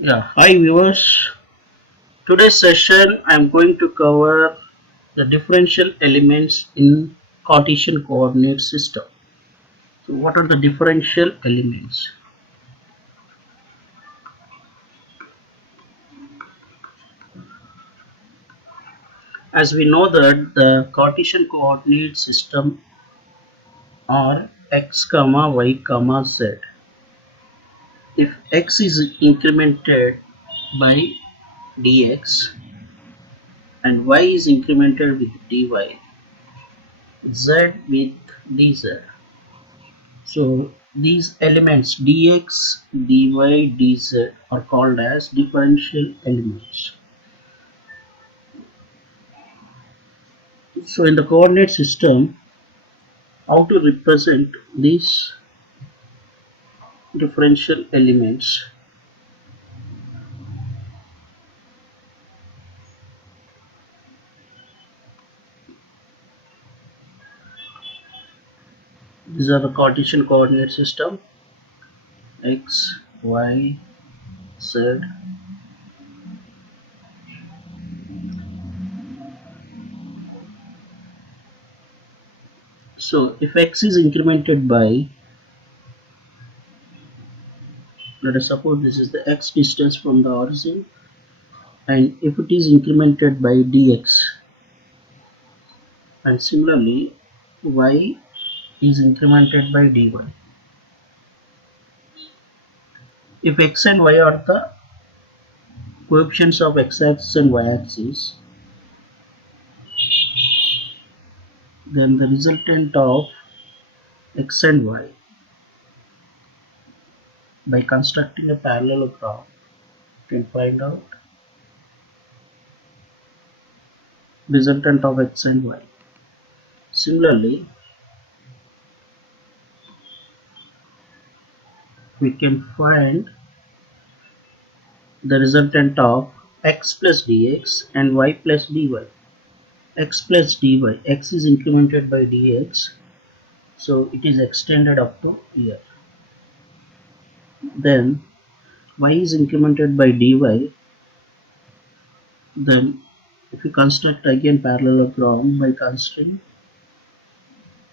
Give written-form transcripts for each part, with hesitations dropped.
Hi viewers. Today's session I am going to cover the differential elements in Cartesian coordinate system. So what are the differential elements? As we know that the Cartesian coordinate system are x comma y comma z. If x is incremented by dx and y is incremented with dy, z with dz. So these elements dx, dy, dz are called as differential elements. So in the coordinate system, how to represent these differential elements? These are the Cartesian coordinate system x, y, z. So if x is incremented by, let us suppose this is the x distance from the origin, and if it is incremented by dx, and similarly y is incremented by dy. If x and y are the coefficients of x-axis and y-axis, then the resultant of x and y, by constructing a parallelogram, you can find out resultant of x and y. Similarly, we can find the resultant of x plus dx and y plus dy. X plus dy, x is incremented by dx, so it is extended up to here. Then y is incremented by dy, then if you construct again parallelogram by considering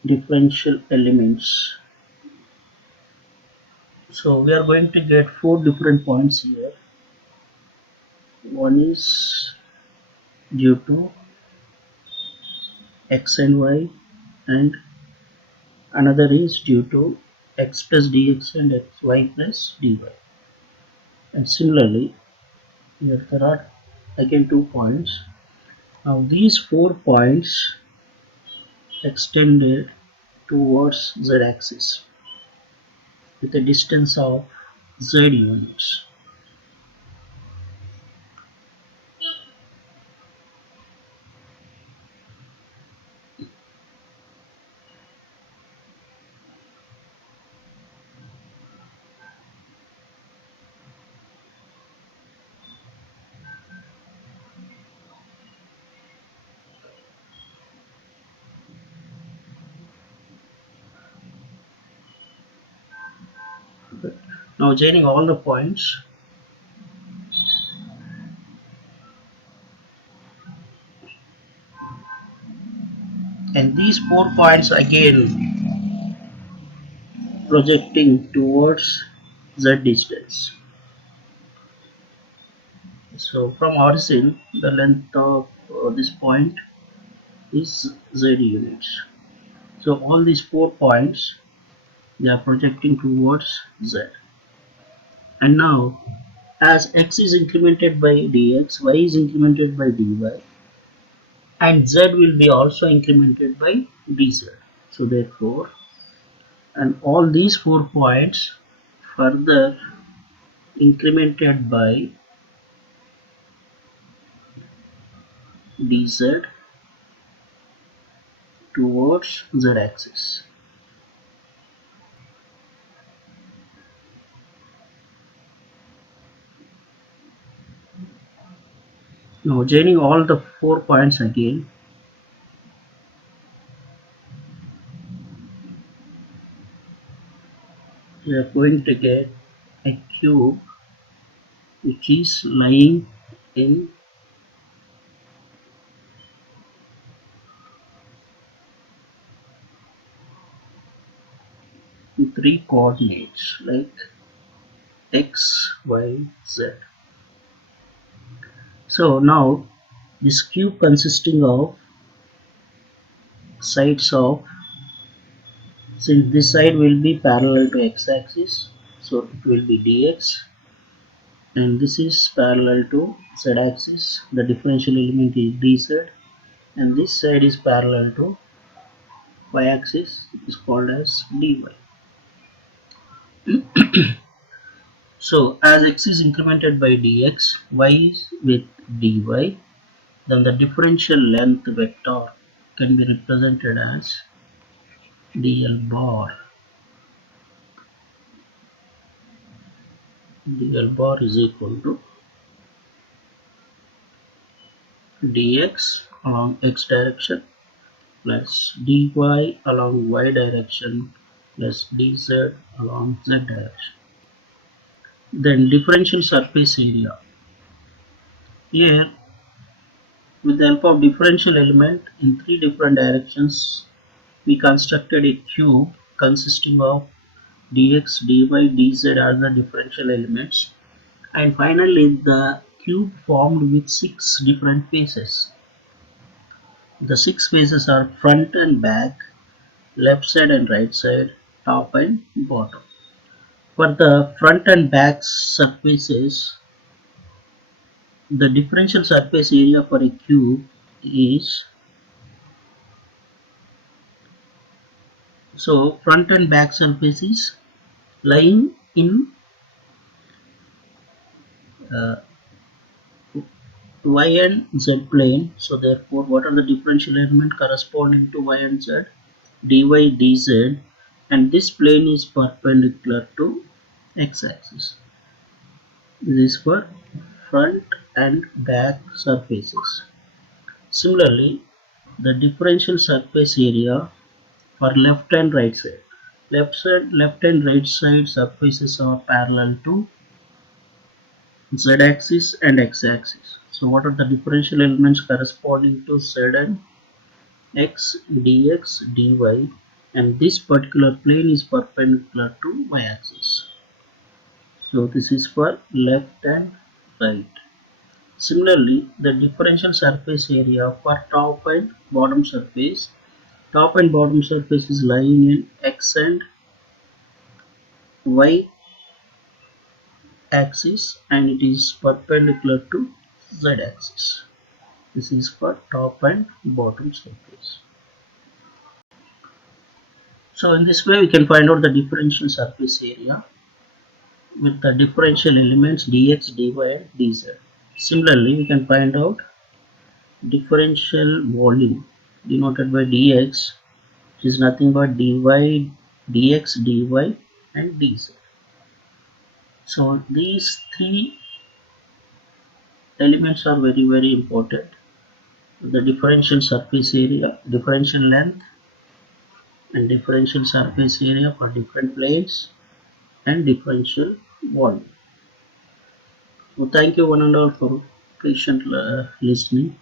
differential elements, so we are going to get four different points here. One is due to x and y, and another is due to x plus dx and xy plus dy. And similarly, here there are again 2 points. Now these 4 points extended towards z axis with a distance of z units. Now joining all the points, and these 4 points again projecting towards z distance. So from origin, the length of this point is z units. So all these 4 points, they are projecting towards z. And now, as x is incremented by dx, y is incremented by dy, and z will be also incremented by dz. So therefore, and all these 4 points further incremented by dz towards z axis. Now joining all the 4 points again, we are going to get a cube which is lying in three coordinates like x, y, z. So now this cube consisting of sides of, since this side will be parallel to x-axis, so it will be dx, and this is parallel to z-axis. The differential element is dz, and this side is parallel to y-axis. It is called as dy. So as x is incremented by dx, y is with dy, then the differential length vector can be represented as dl bar. dl bar is equal to dx along x direction plus dy along y direction plus dz along z direction. Then differential surface area. Here, with the help of differential element in three different directions, we constructed a cube consisting of dx, dy, dz are the differential elements, and finally the cube formed with six different faces. The six faces are front and back, left side and right side, top and bottom. For the front and back surfaces, the differential surface area for a cube is, so front and back surfaces lying in uh, y and z plane. So therefore, what are the differential element corresponding to y and z? dy, dz, and this plane is perpendicular to x-axis. This is for front and back surfaces. Similarly, the differential surface area for left and right side. Left and right side surfaces are parallel to z-axis and x-axis. So what are the differential elements corresponding to z and x, dx, dy, and this particular plane is perpendicular to y-axis. So this is for left and right. Similarly, the differential surface area for top and bottom surface. Top and bottom surface is lying in x and y axis, and it is perpendicular to z axis. This is for top and bottom surface. So in this way we can find out the differential surface area with the differential elements dx, dy and dz. Similarly, we can find out differential volume denoted by dx, which is nothing but dy, dx, dy and dz. So these three elements are very important. The differential surface area, differential length, and differential surface area for different planes, and differential volume. So thank you one and all for patient listening.